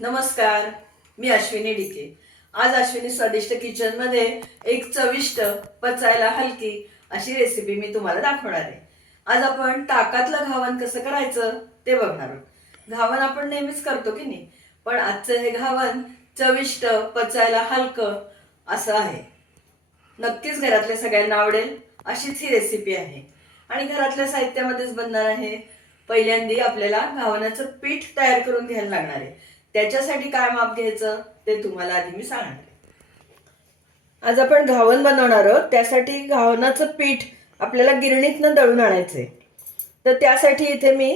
नमस्कार, मी अश्विनी डिके। आज अश्विनी स्वादिष्ट किचन मध्ये एक चविष्ट, पचायला हलकी अशी रेसिपी मी तुम्हाला दाखवणार आहे। आज आपण ताकातलं घावन कसं करायचं ते बघणार आहोत। घावन आपण नेहमीच करतो की नाही, पण आजचं हे घावन चविष्ट, पचायला हलकं असं आहे। नक्कीच घरातल्या सगळ्यांना आवडेल अशीच ही रेसिपी आहे आणि घरातल्या साहित्यामध्येच बनणार आहे। पहिल्यांदा आपल्याला घावनाचं पीठ तयार करून घ्यायला लागणार आहे। त्याच्यासाठी काय माप घ्यायचं ते तुम्हाला आधी मी सांगणार आहे। आज आपण घावन बनवणार आहोत, त्यासाठी घावनाचं पीठ आपल्याला गिरणीतनं दळून आणायचंय। तर त्यासाठी इथे मी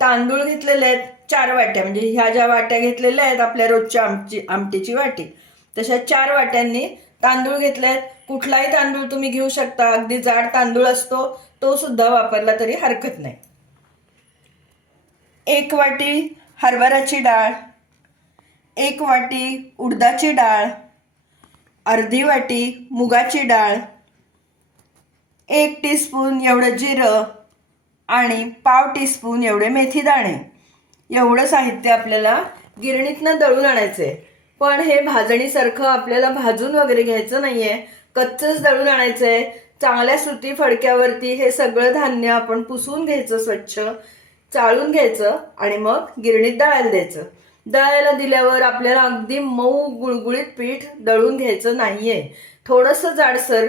तांदूळ घेतलेले आहेत 4 वाट्या, म्हणजे ह्या ज्या वाट्या घेतलेल्या आहेत आपल्या रोजच्या आमटीची वाटी, तशा 4 वाट्यांनी तांदूळ घेतलेत। कुठलाही तांदूळ तुम्ही घेऊ शकता, अगदी जाड तांदूळ असतो तो सुद्धा वापरला तरी हरकत नाही। 1 वाटी हरभऱ्याची डाळ, 1 वाटी उडदाची डाळ, अर्धी वाटी मुगाची डाळ, 1 टीस्पून एवढं जिरं आणि पाव टीस्पून एवढे मेथी दाणे, एवढं साहित्य आपल्याला गिरणीतनं दळून आणायचंय। पण हे भाजणीसारखं आपल्याला भाजून वगैरे घ्यायचं नाहीये, कच्चंच दळून आणायचंय। चांगल्या सुती फडक्यावरती हे सगळं धान्य आपण पुसून घ्यायचं, स्वच्छ चाळून घ्यायचं आणि मग गिरणीत दळायला द्यायचं। दळायला दिल्यावर आपल्याला अगदी मऊ गुळगुळीत पीठ दळून घ्यायचं नाहीये, थोडंसं जाडसर,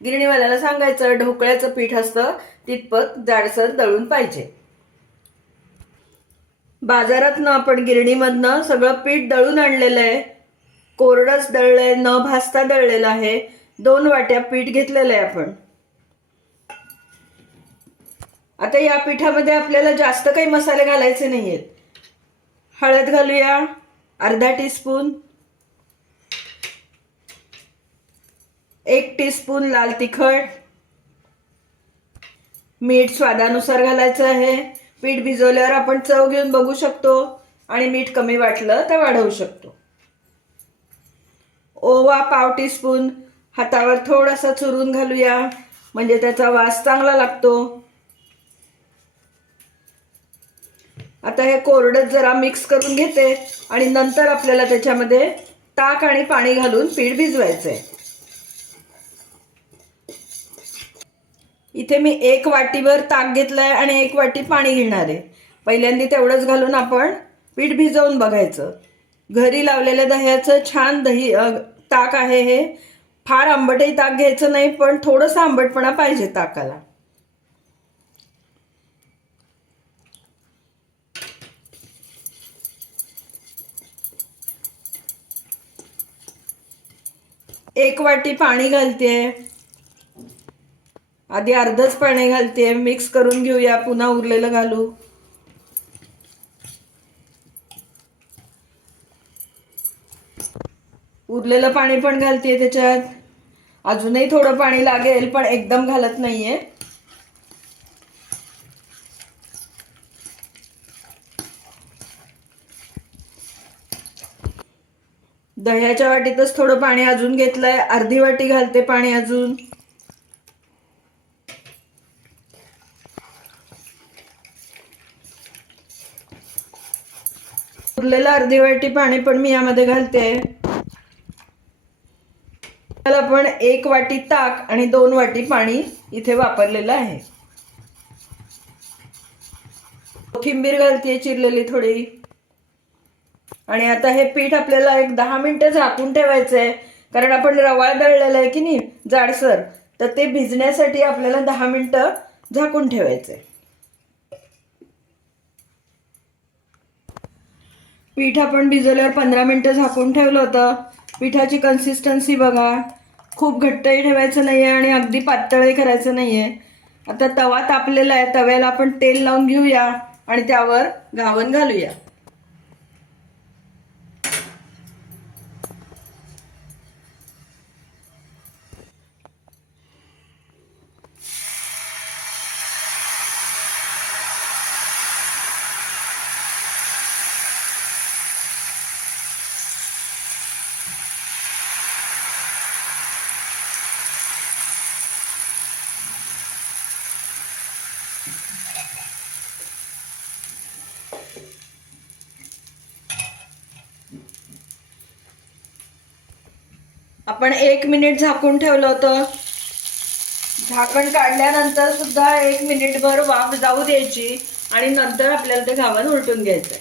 गिरणीवाल्याला सांगायचं ढोकळ्याचं पीठ असतं तितपत जाडसर दळून पाहिजे। बाजारातनं आपण गिरणीमधनं सगळं पीठ दळून आणलेलं आहे, कोरडंच दळलंय, न भाजता दळलेलं आहे। 2 वाट्या पीठ घेतलेलं आहे आपण। आता या पिठामध्ये आपल्याला जास्त काही मसाले घालायचे नाहीयेत। हळद घालूया अर्धा टीस्पून, 1 टीस्पून लाल तिखट, मीठ स्वादानुसार घालायचं आहे। पीठ भिजवल्यावर आपण चव घेऊन बघू शकतो आणि मीठ कमी वाटलं तर वाढवू शकतो। ओवा पाव टीस्पून हातावर थोडासा चुरून घालूया, म्हणजे त्याचा वास चांगला लागतो। आता हे कोरडं जरा मिक्स करून घेते आणि नंतर आपल्याला त्याच्यामध्ये ताक आणि पाणी घालून पीठ भिजवायचंय। इथे मी 1 वाटीभर ताक घेतलंय आणि 1 वाटी पाणी घेणार आहे। पहिल्यांदा तेवढंच घालून आपण पीठ भिजवून बघायचं। घरी लावलेल्या दह्याचं छान ताक आहे हे। फार आंबटही ताक घ्यायचं नाही, पण थोडंसं आंबटपणा पाहिजे ताकाला। एक वाटी पाणी घालते, आधी अर्धच पाणी घालते, मिक्स करून घेऊया, पुन्हा उरलेलं घालू। उरलेलं पाणी पण घालते त्याच्यात। अजूनही थोडं पाणी लागेल, पण एकदम घालत नाहीये। दह्याच्या वाटीतच थोडं पाणी अजून घेतलंय, अर्धी वाटी घालते पाणी अजून। उरलेलं अर्धी वाटी पाणी पण मी यामध्ये घालते। आपण 1 वाटी ताक आणि 2 वाटी पाणी इथे वापरलेलं आहे। कोथिंबीर घालते चिरलेली थोडी। आणि आता हे पीठ आपल्याला एक 10 मिनिटं झाकून ठेवायचंय, कारण आपण रवा दळलेला आहे की नाही जाडसर, तर ते भिजण्यासाठी आपल्याला 10 मिनिटं झाकून ठेवायचंय। पीठ आपण भिजवल्यावर 15 मिनिटं झाकून ठेवलं होतं। पिठाची कन्सिस्टन्सी बघा, खूप घट्टही ठेवायचं नाहीये आणि अगदी पातळही करायचं नाहीये। आता तवा तापलेला आहे, तव्याला आपण तेल लावून घेऊया आणि त्यावर घावन घालूया। आपण 1 मिनिट झाकून ठेवलं होतं. झाकण काढल्यानंतर सुद्धा 1 मिनिटभर वाफ जाऊ द्यायची आणि नंतर आपल्याला ते घावन उलटून घ्यायचंय.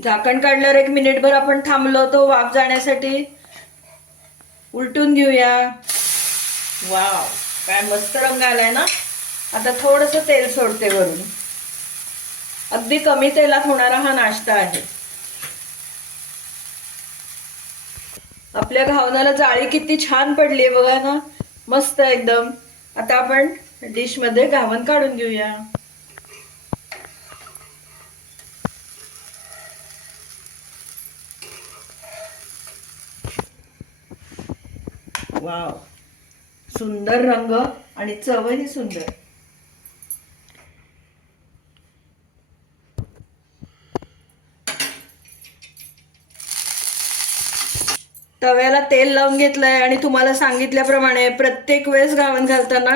झाकण काढल्यावर 1 मिनिटभर आपण थांबलो होतो वाफ जाण्यासाठी. उलटून घेऊया. वाव, काय मस्त रंग आलाय ना. आता थोडंसं तेल सोडते वरून. अगदी कमी तेलात होणारा हा नाश्ता आहे. आपल्या घावनाला जाळी किती छान पडली आहे बघा ना, मस्त एकदम. आता आपण डिश मध्ये घावन काढून घेऊया. वाव, सुंदर रंग आणि चवही सुंदर. तव्याला तेल लावून घेतलंय आणि तुम्हाला सांगितल्याप्रमाणे प्रत्येक वेळेस घावन घालताना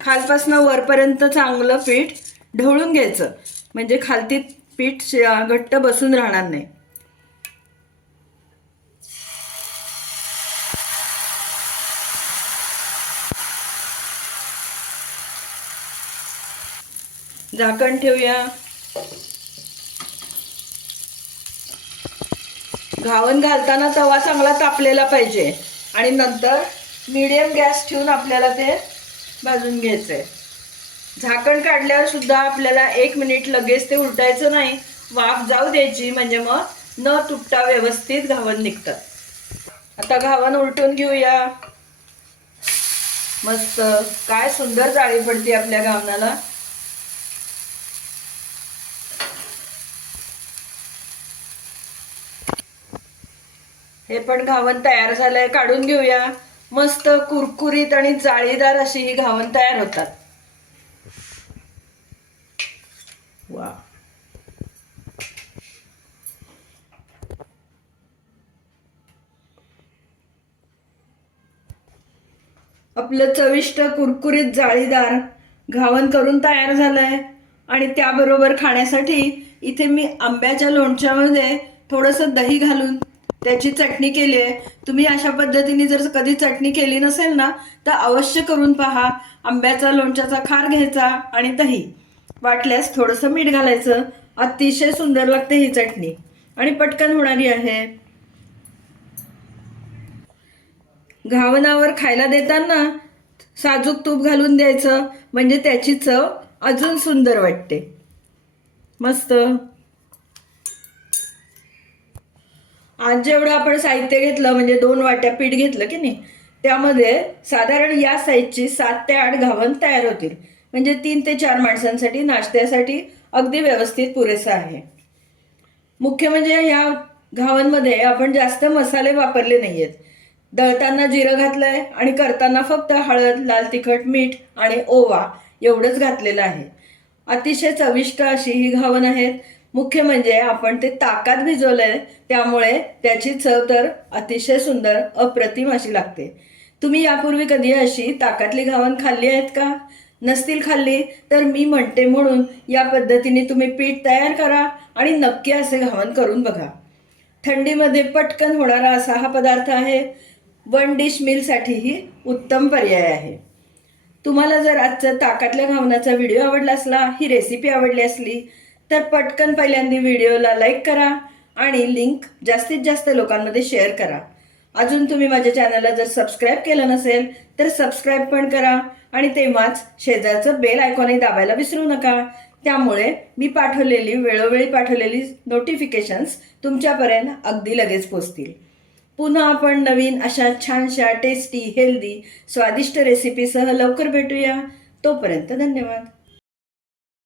खालपासून वरपर्यंत चांगलं पीठ ढवळून घ्यायचं, म्हणजे खालती पीठ घट्ट बसून राहणार नाही. झाकण ठेवूया. घावन घालताना तवा चांगला तापलेला पाहिजे आणि नंतर मीडियम गॅस ठेवून आपल्याला ते भाजून घ्यायचंय. झाकण काढल्यावर सुद्धा आपल्याला 1 मिनिट लगेच ते उलटायचं नाही, वाफ जाऊ द्यायची, म्हणजे मग न तुटता व्यवस्थित घावन निघतं. आता घावन उलटून घेऊया. मस्त, काय सुंदर जाळी पडते आपल्या घावनाला. हे पण घावन तयार झालंय, काढून घेऊया. मस्त कुरकुरीत आणि जाळीदार अशी ही घावन तयार होतात. वा, आपलं चविष्ट कुरकुरीत जाळीदार घावन करून तयार झालंय. आणि त्याबरोबर खाण्यासाठी इथे मी आंब्याच्या लोणच्यामध्ये थोडंसं दही घालून त्याची चटणी केली आहे. तुम्ही अशा पद्धतीने जर कधी चटणी केली नसेल ना, तर अवश्य करून पहा. आंब्याचा लोणच्याचा खार घ्यायचा आणि दही, वाटल्यास थोडंसं मीठ घालायचं. अतिशय सुंदर लागते ही चटणी आणि पटकन होणारी आहे. घावनावर खायला देताना साजूक तूप घालून द्यायचं, म्हणजे त्याची चव अजून सुंदर वाटते. मस्त. आज जेवढं आपण साहित्य घेतलं, म्हणजे 2 वाट्या पीठ घेतलं की नाही, त्यामध्ये साधारण या साईजची 7 ते 8 घावन तयार होतील. म्हणजे 3 ते 4 माणसांसाठी नाश्त्यासाठी अगदी व्यवस्थित पुरेसं आहे. मुख्य म्हणजे या घावनमध्ये आपण जास्त मसाले वापरले नाहीयेत. दळताना जिरं घातलंय आणि करताना फक्त हळद, लाल तिखट, मीठ आणि ओवा एवढंच घातलेलं आहे. अतिशय चविष्ट अशी ही घावन आहेत. मुख्य म्हणजे आपण ते ताकात भिजवलंय, त्यामुळे त्याची चव तर अतिशय सुंदर अप्रतिम अशी लागते. तुम्ही यापूर्वी कधी अशी ताकातली घावन खाल्ली आहेत का? नसतील खाल्ली तर मी म्हणते म्हणून या पद्धतीने तुम्ही पीठ तयार करा आणि नक्की असे घावन करून बघा. थंडीमध्ये पटकन होणारा असा हा पदार्थ आहे. 1 डिश मीलसाठीही उत्तम पर्याय आहे. तुम्हाला जर आजचा ताकातल्या घावनाचा व्हिडिओ आवडला असला, ही रेसिपी आवडली असली, तर पटकन पहिल्यांदा व्हिडिओला लाईक करा आणि लिंक जास्तीत जास्त लोकांमध्ये शेअर करा. अजून तुम्ही माझ्या चॅनलला जर सबस्क्राईब केलं नसेल तर सबस्क्राईब पण करा आणि तेव्हाच शेजारचं बेल आयकॉनही दाबायला विसरू नका. त्यामुळे मी वेळोवेळी पाठवलेली नोटिफिकेशन्स तुमच्यापर्यंत अगदी लगेच पोहोचतील. पुन्हा आपण नवीन अशा छानशा टेस्टी, हेल्दी, स्वादिष्ट रेसिपीसह लवकर भेटूया. तोपर्यंत धन्यवाद.